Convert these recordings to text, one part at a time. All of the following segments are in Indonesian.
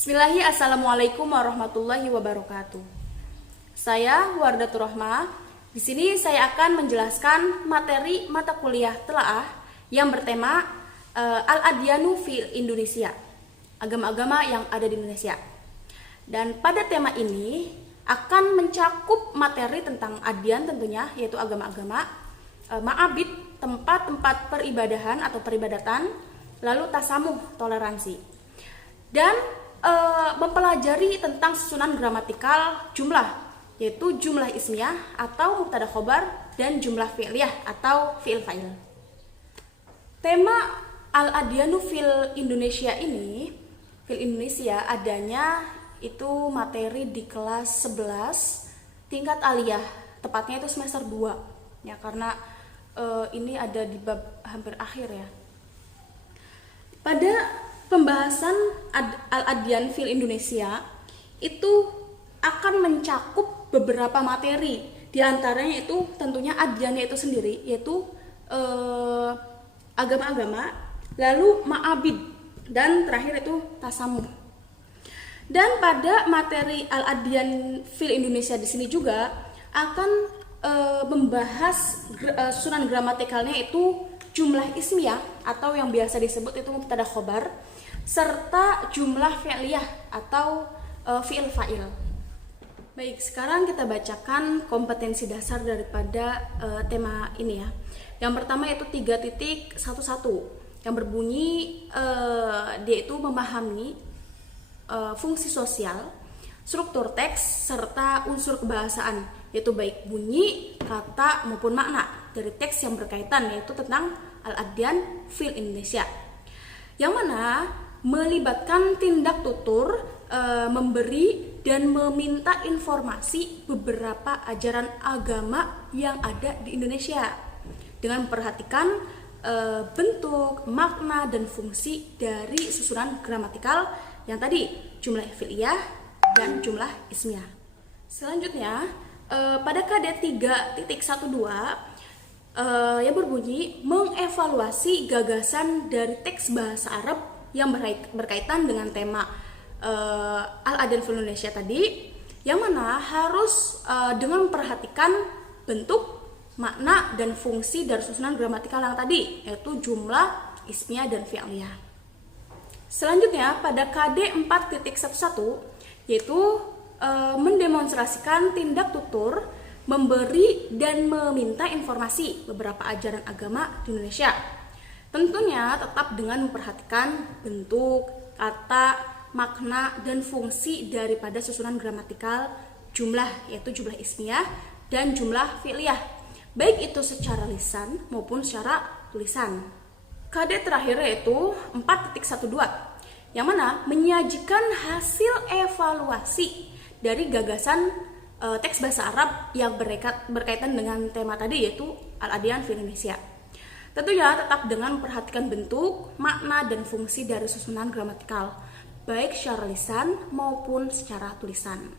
Bismillahirrahmanirrahim. Assalamualaikum warahmatullahi wabarakatuh. Saya Wardatur Rahmah. Di sini saya akan menjelaskan materi mata kuliah telaah yang bertema Al-Adyanu fil Indonesia, agama-agama yang ada di Indonesia. Dan pada tema ini akan mencakup materi tentang adyan tentunya, yaitu agama-agama, ma'abid, tempat-tempat peribadahan atau peribadatan, lalu tasamuh, toleransi. Dan mempelajari tentang susunan gramatikal jumlah, yaitu jumlah ismiyah atau mubtada khobar dan jumlah fi'liyah atau fi'il fa'il. Tema Al-Adyanu fil Indonesia ini, fil Indonesia adanya itu materi di kelas 11 tingkat aliyah, tepatnya itu semester 2 ya, karena ini ada di bab hampir akhir ya. Pada pembahasan Al-Adyan fil Indonesia itu akan mencakup beberapa materi. Di antaranya itu tentunya adyannya itu sendiri, yaitu agama-agama, lalu ma'abid, dan terakhir itu tasamuh. Dan pada materi Al-Adyan fil Indonesia di sini juga akan membahas susunan gramatikalnya itu jumlah ismiyah atau yang biasa disebut itu mubtada khobar, serta jumlah fi'liyah atau fi'il fa'il. Baik, sekarang kita bacakan kompetensi dasar daripada tema ini ya. Yang pertama itu 3.11 yang berbunyi dia itu memahami fungsi sosial, struktur teks, serta unsur kebahasaan, yaitu baik bunyi, kata maupun makna dari teks yang berkaitan, yaitu tentang Al-Adyan fil Indonesia, yang mana melibatkan tindak tutur, memberi dan meminta informasi beberapa ajaran agama yang ada di Indonesia dengan memperhatikan bentuk, makna, dan fungsi dari susunan gramatikal yang tadi, jumlah fi'liyah dan jumlah ismiyah. Selanjutnya pada KD 3.12 yang berbunyi mengevaluasi gagasan dari teks bahasa Arab yang berkaitan dengan tema Al-Adyan fil Indonesia tadi, yang mana harus dengan memperhatikan bentuk, makna, dan fungsi dari susunan gramatikal yang tadi, yaitu jumlah, ismiyah, dan fi'liyah. Selanjutnya pada KD 4.11 yaitu mendemonstrasikan tindak tutur, memberi dan meminta informasi beberapa ajaran agama di Indonesia. Tentunya tetap dengan memperhatikan bentuk, kata, makna, dan fungsi daripada susunan gramatikal jumlah, yaitu jumlah ismiyah dan jumlah fi'liyah, baik itu secara lisan maupun secara tulisan. KD terakhir yaitu 4.12 yang mana menyajikan hasil evaluasi dari gagasan teks bahasa Arab yang berkaitan dengan tema tadi, yaitu Al-Adyan fil Indonesia. Tentunya tetap dengan memperhatikan bentuk, makna, dan fungsi dari susunan gramatikal, baik secara lisan maupun secara tulisan.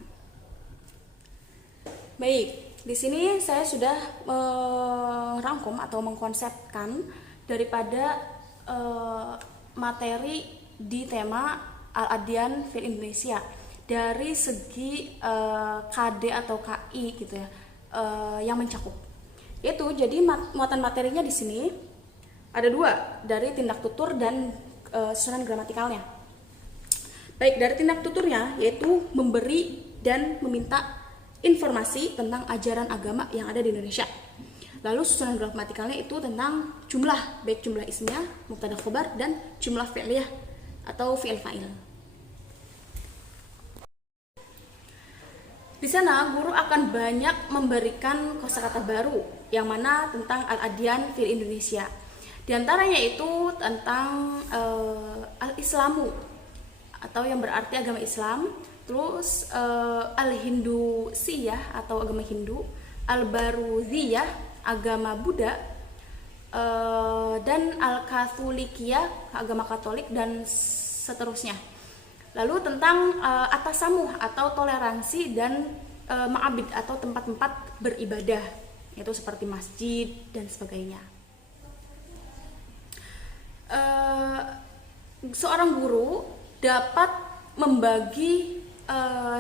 Baik, di sini saya sudah merangkum atau mengkonsepkan daripada materi di tema Al-Adyan fil Indonesia dari segi KD atau KI gitu ya, yang mencakup. Yaitu jadi muatan materinya di sini ada dua, dari tindak tutur dan susunan gramatikalnya. Baik, dari tindak tuturnya yaitu memberi dan meminta informasi tentang ajaran agama yang ada di Indonesia. Lalu susunan gramatikalnya itu tentang jumlah, baik jumlah ismiyah, mubtada khobar, dan jumlah fi'liyah atau fi'il fa'il. Di sana guru akan banyak memberikan kosakata baru yang mana tentang Al-Adyan fil Indonesia. Di antaranya itu tentang Al-Islamu atau yang berarti agama Islam, terus Al-Hindusiyah atau agama Hindu, Al-Barudhiyah agama Buddha, dan Al-Katholikiyah agama Katolik, dan seterusnya. Lalu tentang atasamuh atau toleransi dan ma'abid atau tempat-tempat beribadah, yaitu seperti masjid dan sebagainya. Seorang guru dapat membagi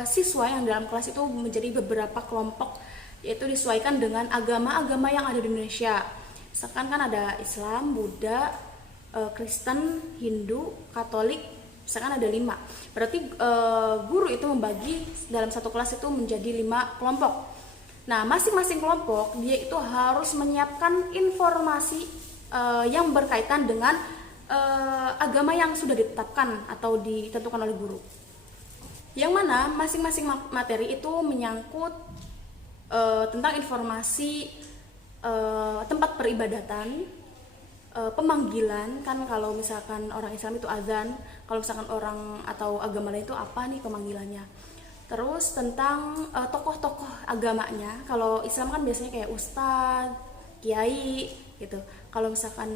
siswa yang dalam kelas itu menjadi beberapa kelompok, yaitu disesuaikan dengan agama-agama yang ada di Indonesia. Misalkan kan ada Islam, Buddha, Kristen, Hindu, Katolik, misalkan ada 5. Berarti guru itu membagi dalam satu kelas itu menjadi 5 kelompok. Nah, masing-masing kelompok dia itu harus menyiapkan informasi yang berkaitan dengan agama yang sudah ditetapkan atau ditentukan oleh guru. Yang mana masing-masing materi itu menyangkut tentang informasi tempat peribadatan, pemanggilan, kan kalau misalkan orang Islam itu azan, kalau misalkan orang atau agama lain itu apa nih pemanggilannya. Terus tentang tokoh-tokoh agamanya, kalau Islam kan biasanya kayak ustadz, kiai gitu. Kalau misalkan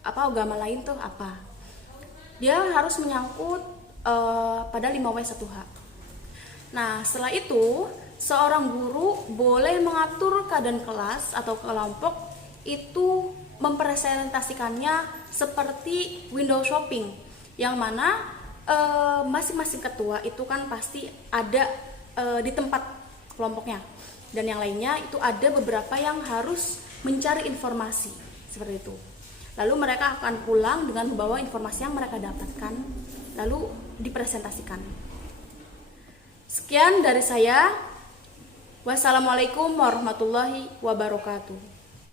agama lain tuh apa, dia harus menyangkut pada 5W1H. Nah, setelah itu seorang guru boleh mengatur keadaan kelas atau kelompok itu mempresentasikannya seperti window shopping, yang mana masing-masing ketua itu kan pasti ada di tempat kelompoknya, dan yang lainnya itu ada beberapa yang harus mencari informasi seperti itu. Lalu mereka akan pulang dengan membawa informasi yang mereka dapatkan, lalu dipresentasikan. Sekian dari saya. Wassalamualaikum warahmatullahi wabarakatuh.